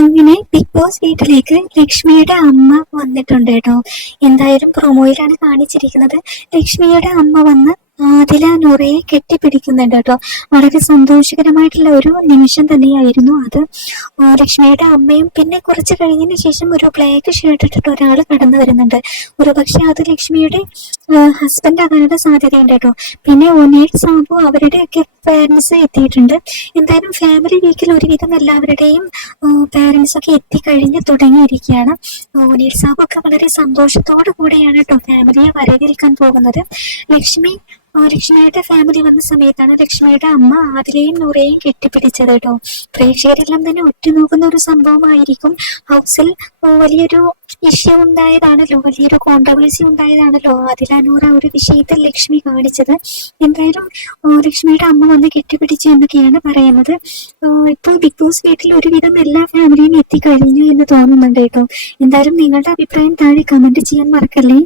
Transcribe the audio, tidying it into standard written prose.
അങ്ങനെ big boss വീട്ടിലേക്ക് ലക്ഷ്മിയുടെ അമ്മ വന്നിട്ടുണ്ട് കേട്ടോ. എന്തായാലും പ്രൊമോയിലാണ് കാണിച്ചിരിക്കുന്നത്. ലക്ഷ്മിയുടെ അമ്മ വന്ന് ആദില നൂറയെ കെട്ടിപ്പിടിക്കുന്നുണ്ട് കേട്ടോ. വളരെ സന്തോഷകരമായിട്ടുള്ള ഒരു നിമിഷം തന്നെയായിരുന്നു അത്. ലക്ഷ്മിയുടെ അമ്മയും പിന്നെ കുറച്ച് കഴിഞ്ഞതിന് ശേഷം ഒരു ബ്ലാക്ക് ഷർട്ട് ഇട്ടിട്ട് ഒരാൾ കടന്നു വരുന്നുണ്ട്. ഒരു പക്ഷെ അത് ലക്ഷ്മിയുടെ ഹസ്ബൻഡ് ആകാനുള്ള സാധ്യതയുണ്ട് കേട്ടോ. പിന്നെ ഒനീൽ സാബു അവരുടെയൊക്കെ പേരൻസ് എത്തിയിട്ടുണ്ട്. എന്തായാലും ഫാമിലി വീക്കിൽ ഒരുവിധം എല്ലാവരുടെയും പേരൻസ് ഒക്കെ എത്തിക്കഴിഞ്ഞ് തുടങ്ങിയിരിക്കുകയാണ്. ഒനീൽ സാബു ഒക്കെ വളരെ സന്തോഷത്തോടു കൂടെയാണ് കേട്ടോ ഫാമിലിയെ വരവേൽക്കാൻ പോകുന്നത്. ലക്ഷ്മിയുടെ ഫാമിലി വന്ന സമയത്താണ് ലക്ഷ്മിയുടെ അമ്മ ആദിലയും നൂറയെയും കെട്ടിപ്പിടിച്ചത് കേട്ടോ. പ്രേക്ഷകരെല്ലാം തന്നെ ഉറ്റുനോക്കുന്ന ഒരു സംഭവമായിരിക്കും. ഹൗസിൽ വലിയൊരു ഇഷ്യൂ ഉണ്ടായതാണല്ലോ, വലിയൊരു കോൺട്രവേഴ്സി ഉണ്ടായതാണല്ലോ ആദില നൂറ ഒരു വിഷയത്തിൽ ലക്ഷ്മി കാണിച്ചത്. എന്തായാലും ലക്ഷ്മിയുടെ അമ്മ വന്ന് കെട്ടിപ്പിടിച്ചു എന്നൊക്കെയാണ് പറയുന്നത്. ഇപ്പോൾ ബിഗ് ബോസ് വീട്ടിൽ ഒരുവിധം എല്ലാ ഫാമിലിയും എത്തിക്കഴിഞ്ഞു എന്ന് തോന്നുന്നുണ്ട് കേട്ടോ. എന്തായാലും നിങ്ങളുടെ അഭിപ്രായം താഴെ കമന്റ് ചെയ്യാൻ മറക്കല്ലേ.